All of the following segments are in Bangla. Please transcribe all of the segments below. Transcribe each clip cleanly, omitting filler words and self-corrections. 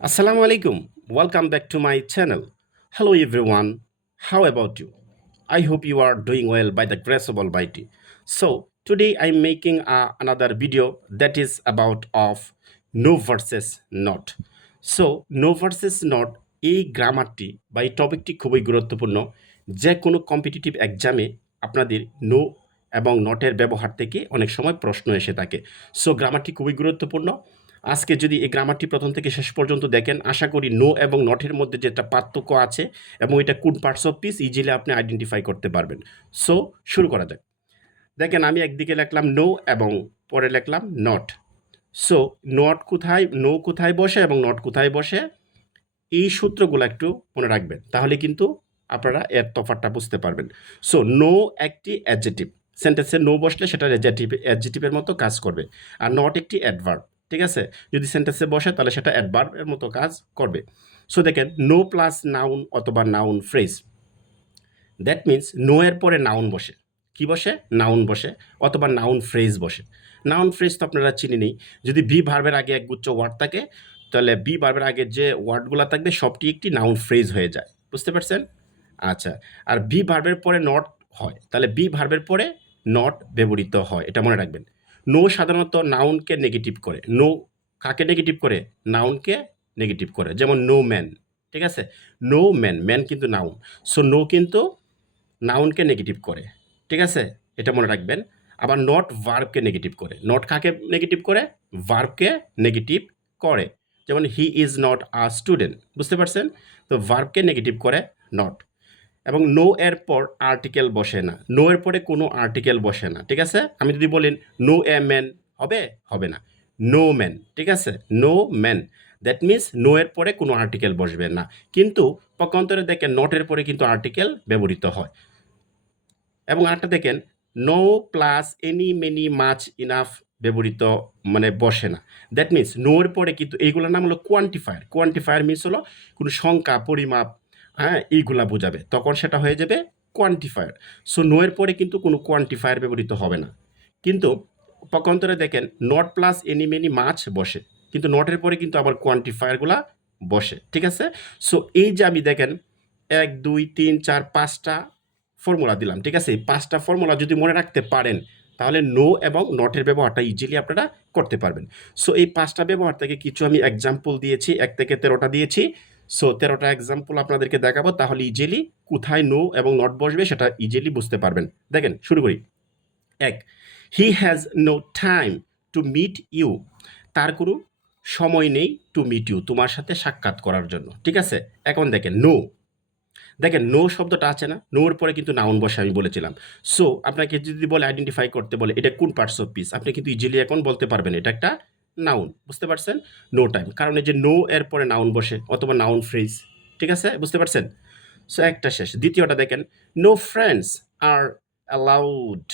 Assalamu alaikum. Welcome back to my channel. Hello everyone. How about you? I hope you are doing well by the grace of Almighty. So today I'm making another video that is about of no versus not. So no versus not এই গ্রামারটি বা এই টপিকটি খুবই গুরুত্বপূর্ণ যে কোনো কম্পিটিটিভ এক্সামে আপনাদের নো এবং নটের ব্যবহার থেকে অনেক সময় প্রশ্ন এসে থাকে সো গ্রামারটি খুবই গুরুত্বপূর্ণ আজকে যদি এই গ্রামারটি প্রথম থেকে শেষ পর্যন্ত দেখেন আশা করি নো এবং নটের মধ্যে যেটা পার্থক্য আছে এবং এটা কোন পার্টস অফ পিস ইজিলি আপনি আইডেন্টিফাই করতে পারবেন সো শুরু করা যাক দেখেন আমি একদিকে লিখলাম নো এবং পরে লিখলাম নট সো নট কোথায় নো কোথায় বসে এবং নট কোথায় বসে এই সূত্রগুলো একটু মনে রাখবেন তাহলে কিন্তু আপনারা এর তফাৎটা বুঝতে পারবেন সো নো একটি অ্যাডজেটিভ সেন্টেন্সে নো বসলে সেটা অ্যাডজেটিভের মতো কাজ করবে আর নট একটি অ্যাডভার্ব ঠিক আছে যদি সেন্টেন্সে বসে তাহলে সেটা অ্যাডভার্বের মতো কাজ করবে সো দেখেন নো প্লাস নাউন অথবা noun phrase that means no এর পরে নাউন বসে কি বসে নাউন বসে অথবা নাউন ফ্রেজ বসে নাউন ফ্রেজ তো আপনারা চিনি নেই যদি বি ভার্বের আগে একগুচ্ছ ওয়ার্ড থাকে তাহলে বি ভার্বের আগে যে ওয়ার্ডগুলো থাকবে সবটি একটি নাউন ফ্রেজ হয়ে যায় বুঝতে পারছেন আচ্ছা আর বি ভার্বের পরে নট হয় তাহলে বি ভার্বের পরে নট ব্যবহৃত হয় এটা মনে রাখবেন নো সাধারণত নাউনকে নেগেটিভ করে নো কাকে নেগেটিভ করে নাউনকে নেগেটিভ করে যেমন নো ম্যান ঠিক আছে নো ম্যান ম্যান কিন্তু নাউন সো নো কিন্তু নাউনকে নেগেটিভ করে ঠিক আছে এটা মনে রাখবেন আবার নট ভার্বকে নেগেটিভ করে নট কাকে নেগেটিভ করে ভার্বকে নেগেটিভ করে যেমন he is not a student বুঝতে পারছেন তো ভার্বকে নেগেটিভ করে নট এবং নো এর পর আর্টিকেল বসে না নো এর পরে কোনো আর্টিকেল বসে না ঠিক আছে আমি যদি বলেন নো এ ম্যান হবে হবে না নো ম্যান ঠিক আছে no man that means no এর পরে কোনো আর্টিকেল বসবে না কিন্তু পক্ষান্তরে দেখেন নটের পরে কিন্তু আর্টিকেল ব্যবহৃত হয় এবং আরেকটা দেখেন no plus any many much enough ব্যবহৃত মানে বসে না দ্যাট মিন্স নোর পরে কিন্তু এইগুলোর নাম হলো কোয়ান্টিফায়ার কোয়ান্টিফায়ার মিন্স হলো কোনো সংখ্যা পরিমাপ হ্যাঁ এইগুলা বোঝাবে তখন সেটা হয়ে যাবে কোয়ান্টিফায়ার সো নোয়ের পরে কিন্তু কোনো কোয়ান্টিফায়ার ব্যবহৃত হবে না কিন্তু পক্ষান্তরে দেখেন নট প্লাস এনি মেনি মাছ বসে কিন্তু নটের পরে কিন্তু আবার কোয়ান্টিফায়ারগুলা বসে ঠিক আছে সো এই যে আমি দেখেন ১ ২ ৩ ৪ ৫টা ফর্মুলা দিলাম ঠিক আছে এই ৫টা ফর্মুলা যদি মনে রাখতে পারেন তাহলে নো এবং নটের ব্যবহারটা ইজিলি আপনারা করতে পারবেন সো এই ৫টা ব্যবহার থেকে কিছু আমি এক্সাম্পল দিয়েছি ১ থেকে ১৩টা দিয়েছি সো ১৩টা এক্সাম্পল আপনাদেরকে দেখাবো তাহলে ইজিলি কোথায় নো এবং নট বসবে সেটা ইজিলি বুঝতে পারবেন দেখেন শুরু করি ১ he has no time to meet you তার কোনো সময় নেই টু মিট ইউ তোমার সাথে সাক্ষাৎ করার জন্য ঠিক আছে এখন দেখেন নো দেখেন নো শব্দটা আছে না নোর পরে কিন্তু নাউন বসে আমি বলেছিলাম সো আপনাকে যদি বলে আইডেন্টিফাই করতে বলে এটা কোন পার্টস অফ পিস আপনি কিন্তু ইজিলি এখন বলতে পারবেন এটা একটা নাউন বুঝতে পারছেন নো টাইম কারণ এই যে নো এর পরে নাউন বসে অথবা নাউন ফ্রেজ ঠিক আছে বুঝতে পারছেন সো একটা শেষ দ্বিতীয়টা দেখেন নো ফ্রেন্ডস আর অ্যালাউড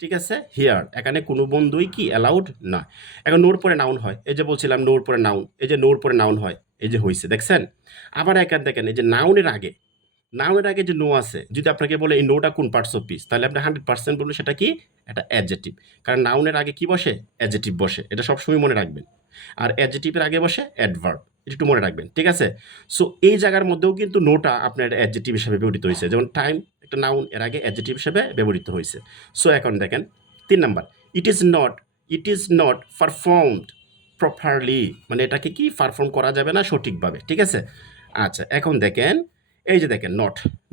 ঠিক আছে হিয়ার এখানে কোনো বন্ধুই কি অ্যালাউড না এখন নোর পরে নাউন হয় এই যে বলছিলাম নোর পরে নাউন এই যে নোর পরে নাউন হয় এই যে হয়েছে দেখছেন আবার এখানে দেখেন এই যে নাউনের আগে নাউনের আগে যে নো আছে যদি আপনাকে বলে এই নোটা কোন পার্টস অফ পিস তাহলে আপনি 100% বলবেন সেটা কি এটা অ্যাডজেটিভ কারণ নাউনের আগে কি বসে অ্যাডজেটিভ বসে এটা সবসময় মনে রাখবেন আর অ্যাডজেটিভের আগে বসে অ্যাডভার্ব এটা একটু মনে রাখবেন ঠিক আছে সো এই জায়গার মধ্যেও কিন্তু নোটা আপনার অ্যাডজেটিভ হিসেবে ব্যবহৃত হয়েছে যেমন টাইম একটা নাউন এর আগে অ্যাডজেটিভ হিসেবে ব্যবহৃত হয়েছে সো এখন দেখেন ৩ number it is not performed properly মানে এটাকে কি পারফর্ম করা যাবে না সঠিকভাবে ঠিক আছে আচ্ছা এখন দেখেন এই যে দেখেন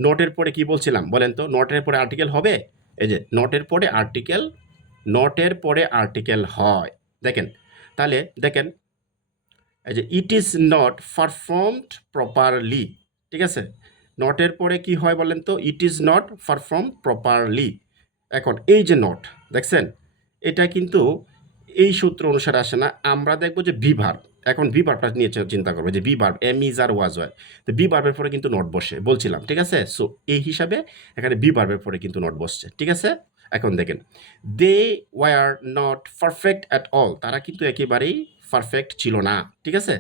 নটের পরে কি বলছিলাম বলেন তো নটের পরে আর্টিকেল হবে এই যে নটের পরে আর্টিকেল হয় দেখেন তাহলে দেখেন এই যে it is not performed properly ঠিক আছে নটের পরে কি হয় বলেন তো it is not perform properly এখন এই যে নট দেখছেন এটা কিন্তু এই সূত্র অনুসারে আসে না আমরা দেখবো যে বিভার এখন বি ভার্বটা নিয়ে চিন্তা করবো যে be verb am is are was were তো বি ভার্বের পরে কিন্তু নট বসে বলছিলাম ঠিক আছে সো এই হিসাবে এখানে বি ভার্বের পরে কিন্তু নট বসছে ঠিক আছে এখন দেখেন they were not perfect at all তারা কিন্তু একেবারেই পারফেক্ট ছিল না ঠিক আছে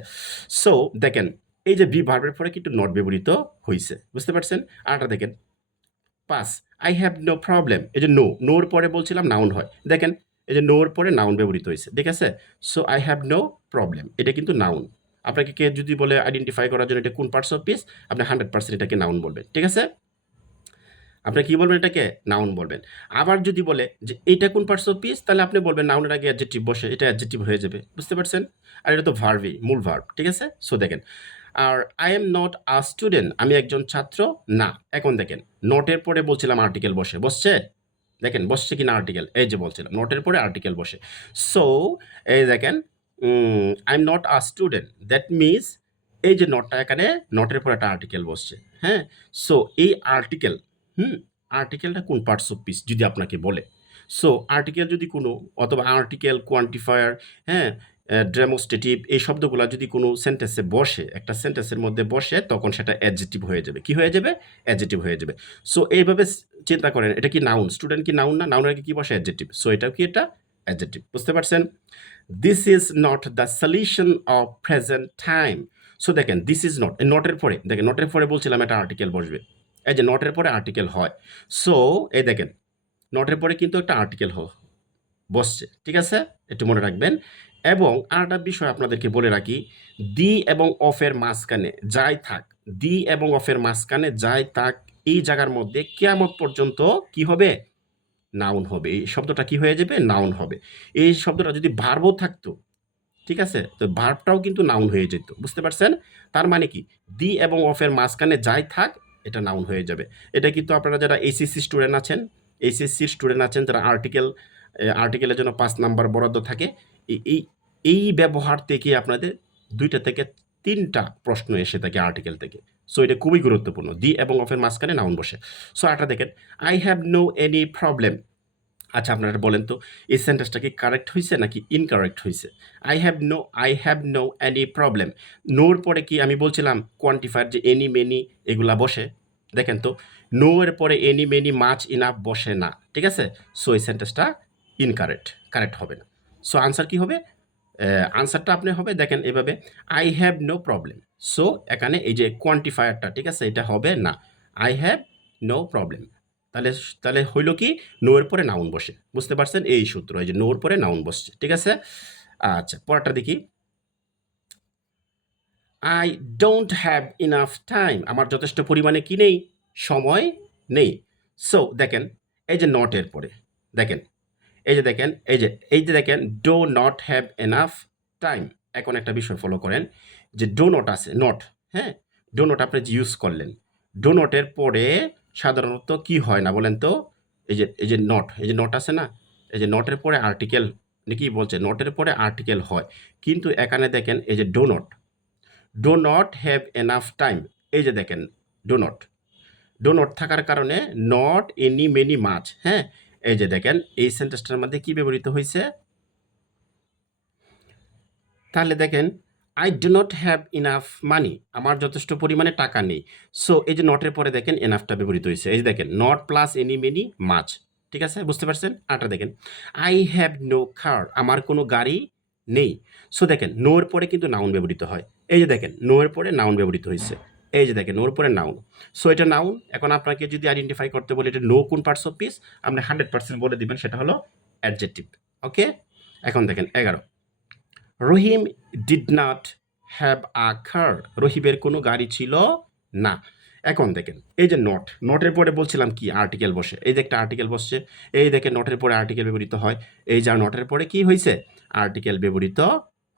সো দেখেন এই যে বি ভার্বের পরে কিন্তু নট ব্যবহৃত হয়েছে বুঝতে পারছেন আরটা দেখেন ৫ আই হ্যাভ নো প্রবলেম এই যে নোর পরে বলছিলাম নাউন হয় দেখেন এই যে নোর পরে নাউন ব্যবহৃত হয়েছে ঠিক আছে so I have no problem এটা কিন্তু নাউন আপনাকে কে যদি বলে আইডেন্টিফাই করার জন্য এটা কোন পার্টস অফ স্পিচ, আপনি 100% এটাকে নাউন বলবেন, ঠিক আছে? আপনি কি বলবেন? এটাকে নাউন বলবেন। আবার যদি বলে যে এইটা কোন পার্টস অফ স্পিচ, তাহলে আপনি বলবেন নাউনের আগে অ্যাডজেক্টিভ বসে, এটা অ্যাডজেক্টিভ হয়ে যাবে, বুঝতে পারছেন? আর এটা তো ভার্বই, মূল ভার্ব, ঠিক আছে? সো দেখেন, আর I am not a student, আমি একজন ছাত্র না। এখন দেখেন, নটের পরে বলছিলাম আর্টিকেল বসছে, দেখেন বসছে কিনা আর্টিকেল, এই যে বলছিলাম নোটের পরে আর্টিকেল বসে। সো এই দেখেন, I am not a student, that means এই যে নটটা, এখানে নটের পরে একটা আর্টিকেল বসছে, হ্যাঁ? সো এই আর্টিকেল, আর্টিকেলটা কোন পার্টস অফ স্পিচ যদি আপনাকে বলে, সো আর্টিকেল যদি কোনো, অথবা আর্টিকেল, কোয়ান্টিফায়ার, হ্যাঁ, ডেমোস্ট্রেটিভ, এই শব্দগুলো যদি কোনো সেন্টেন্সে বসে, একটা সেন্টেন্সের মধ্যে বসে, তখন সেটা অ্যাডজেক্টিভ হয়ে যাবে। কি হয়ে যাবে? অ্যাডজেক্টিভ হয়ে যাবে। সো এইভাবে চিন্তা করেন, এটা কি নাউন? স্টুডেন্ট কি নাউন না? নাউনের আগে কি বসে? অ্যাডজেক্টিভ। সো এটাও কি? এটা অ্যাডজেক্টিভ, বুঝতে পারছেন? This is not the solution of present time. So দেখেন, দিস ইজ নট, নটের পরে দেখেন, নটের পরে বলছিলাম একটা আর্টিকেল বসবে, এই যে নটের পরে আর্টিকেল হয়। সো এই দেখেন, নটের পরে কিন্তু একটা আর্টিকেল বসছে, ঠিক আছে? একটু মনে রাখবেন। এবং আরেকটা বিষয় আপনাদেরকে বলে রাখি, দি এবং অফের মাঝখানে যাই থাক, দি এবং অফের মাঝখানে যাই থাক, এই জায়গার মধ্যে কিয়ামত পর্যন্ত কি হবে? নাউন হবে। এই শব্দটা কি হয়ে যাবে? নাউন হবে। এই শব্দটা যদি ভার্বও থাকতো, ঠিক আছে? তো ভার্বটাও কিন্তু নাউন হয়ে যেত, বুঝতে পারছেন? তার মানে কি, দি এবং অফের মাঝখানে যাই থাক, এটা নাউন হয়ে যাবে। এটা কিন্তু আপনারা যারা এইচএসসি স্টুডেন্ট আছেন, এইচএসসির স্টুডেন্ট আছেন, যারা আর্টিকেলের জন্য 5 নাম্বার বরাদ্দ থাকে, এই এই এই ব্যবহার থেকে আপনাদের 2টা থেকে 3টা প্রশ্ন এসে থাকে আর্টিকেল থেকে। সো এটা খুবই গুরুত্বপূর্ণ। দি এবং অফের মাঝখানে নাউন বসে। সো এটা দেখেন, I have no any problem. আচ্ছা, আপনারা বলেন তো, এই সেন্টেন্সটা কি কারেক্ট হইছে নাকি ইনকারেক্ট হইছে? I have no any problem. নোর পরে কি আমি বলছিলাম কোয়ান্টিফায়ার যে এনি, মেনি এগুলা বসে? দেখেন তো, নো এর পরে এনি, মেনি, মাচ, ইনাফ বসে না, ঠিক আছে? সো এই সেন্টেন্সটা ইনকারেক্ট, কারেক্ট হবে না। সো আনসার কি হবে? আনসারটা আপনি হবে, দেখেন এভাবে, I have no problem. So এখানে এই যে কোয়ান্টিফায়ারটা, ঠিক আছে, এটা হবে না। I have no problem. তাহলে তাহলে হইল কি, নো এর পরে নাউন বসে, বুঝতে পারছেন? এই সূত্র, এই যে নো এর পরে নাউন বসছে, ঠিক আছে? আচ্ছা, পরেরটা দেখি। I don't have enough time, আমার যথেষ্ট পরিমাণে কি নেই? সময় নেই। সো দেখেন, এই যে নটের পরে দেখেন, এই যে দেখেন, এই যে দেখেন, do not have enough time. এখন একটা বিষয় ফলো করেন, যে ডো নট আছে, নট, হ্যাঁ, ডো নট আপনি যে ইউজ করলেন, ডো নটের পরে সাধারণত কি হয় না বলেন তো? এই যে নট, এই যে নট আছে না, এই যে নটের পরে আর্টিকেল, কি বলছে? নটের পরে আর্টিকেল হয়, কিন্তু এখানে দেখেন, এই যে do not have enough time, এই যে দেখেন, ডো নট, ডো নট থাকার কারণে নট, এনি, মেনি, মাচ, হ্যাঁ, এই যে দেখেন, এই সেন্টেন্সটার মধ্যে কি ব্যবহৃত হয়েছে? তাহলে দেখেন, I do not have enough মানি, আমার যথেষ্ট পরিমাণে টাকা নেই। সো এই যে নটের পরে দেখেন এনাফটা ব্যবহৃত হয়েছে, এই যে দেখেন, not plus any, many, much, ঠিক আছে? বুঝতে পারছেন? আরটা দেখেন, আই হ্যাভ নো কার, আমার কোনো গাড়ি নেই। সো দেখেন, নো এর পরে কিন্তু নাউন ব্যবহৃত হয়, এই যে দেখেন, নো এর পরে নাউন ব্যবহৃত হয়েছে, এই যে দেখেন, নোর পরে নাউন। সো এটা নাউন। এখন আপনাকে যদি আইডেন্টিফাই করতে বলি এটা নো কোন পার্টস অফ স্পিচ, আপনি 100% বলে দিবেন সেটা হলো অ্যাডজেক্টিভ। ওকে, এখন দেখেন 11, রহিম ডিড নট হ্যাভ আ কার, রহিমের কোনো গাড়ি ছিল না। এখন দেখেন, এই যে নোটের পরে বলছিলাম কি আর্টিকেল বসে, এই যে একটা আর্টিকেল বসছে, এই দেখেন নোটের পরে আর্টিকেল ব্যবহৃত হয়, এই যা নোটের পরে কি হয়েছে? আর্টিকেল ব্যবহৃত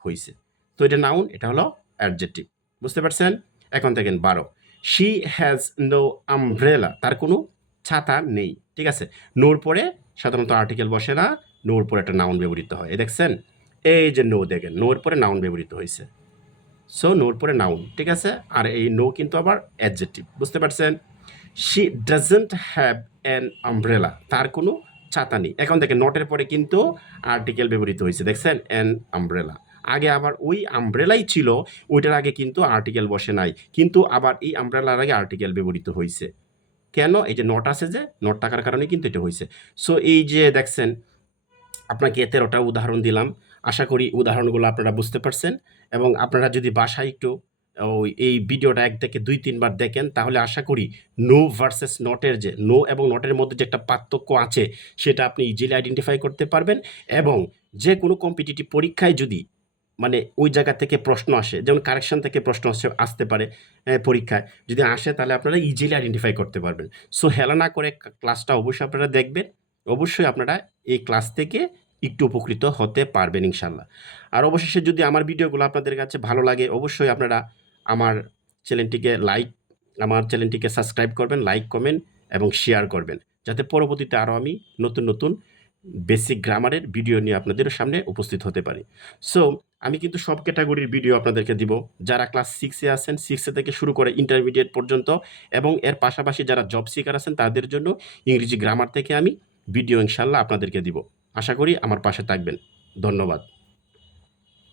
হয়েছে। তো এটা নাউন, এটা হলো অ্যাডজেক্টিভ, বুঝতে পারছেন? এখন দেখেন 12, শি হ্যাজ নো আমব্রেলা, তার কোনো ছাতা নেই, ঠিক আছে? নোর পরে সাধারণত আর্টিকেল বসে না, নোর পরে একটা নাউন ব্যবহৃত হয়, এই দেখছেন? এই যে নো, দেখেন নোর পরে নাউন ব্যবহৃত হয়েছে। সো নোর পরে নাউন, ঠিক আছে? আর এই নো কিন্তু আবার অ্যাডজেক্টিভ, বুঝতে পারছেন? She doesn't have an umbrella, তার কোনো ছাতা নেই। এখন দেখেন, নটের পরে কিন্তু আর্টিকেল ব্যবহৃত হয়েছে, দেখছেন? An umbrella. আগে আবার ওই আমব্রেলাই ছিল, ওইটার আগে কিন্তু আর্টিকেল বসে নাই, কিন্তু আবার এই আমব্রেলার আগে আর্টিকেল ব্যবহৃত হয়েছে। কেন? এই যে নট আছে, যে নট থাকার কারণে কিন্তু এটা হয়েছে। সো এই যে দেখছেন, আপনাকে 13টা উদাহরণ দিলাম। আশা করি উদাহরণগুলো আপনারা বুঝতে পারছেন, এবং আপনারা যদি বাসায় একটু এই ভিডিওটা 1 থেকে 2-3 বার দেখেন, তাহলে আশা করি নো ভার্সেস নটের, যে নো এবং নটের মধ্যে যে একটা পার্থক্য আছে, সেটা আপনি ইজিলি আইডেন্টিফাই করতে পারবেন। এবং যে কোনো কম্পিটিটিভ পরীক্ষায় যদি মানে ওই জায়গা থেকে প্রশ্ন আসে, যেমন কারেকশন থেকে প্রশ্ন আসতে পারে পরীক্ষায়। যদি আসে তাহলে আপনারা ইজিলি আইডেন্টিফাই করতে পারবেন। সো হেলা না করে ক্লাসটা অবশ্যই আপনারা দেখবেন। অবশ্যই আপনারা এই ক্লাস থেকে একটু উপকৃত হতে পারবেন ইনশাল্লাহ। আর অবশেষে যদি আমার ভিডিওগুলো আপনাদের কাছে ভালো লাগে, অবশ্যই আপনারা আমার চ্যানেলটিকে সাবস্ক্রাইব করবেন, লাইক, কমেন্ট এবং শেয়ার করবেন, যাতে পরবর্তীতে আরও আমি নতুন নতুন বেসিক গ্রামারের ভিডিও নিয়ে আপনাদের সামনে উপস্থিত হতে পারি। সো আমি কিন্তু সব ক্যাটাগরির ভিডিও আপনাদেরকে দিব। যারা ক্লাস 6-এ আছেন, 6 থেকে শুরু করে ইন্টারমিডিয়েট পর্যন্ত, এবং এর পাশাপাশি যারা জব সিকার আছেন তাদের জন্য ইংরেজি গ্রামার থেকে আমি ভিডিও ইনশাল্লাহ আপনাদেরকে দিব। আশা করি আমার পাশে থাকবেন। ধন্যবাদ।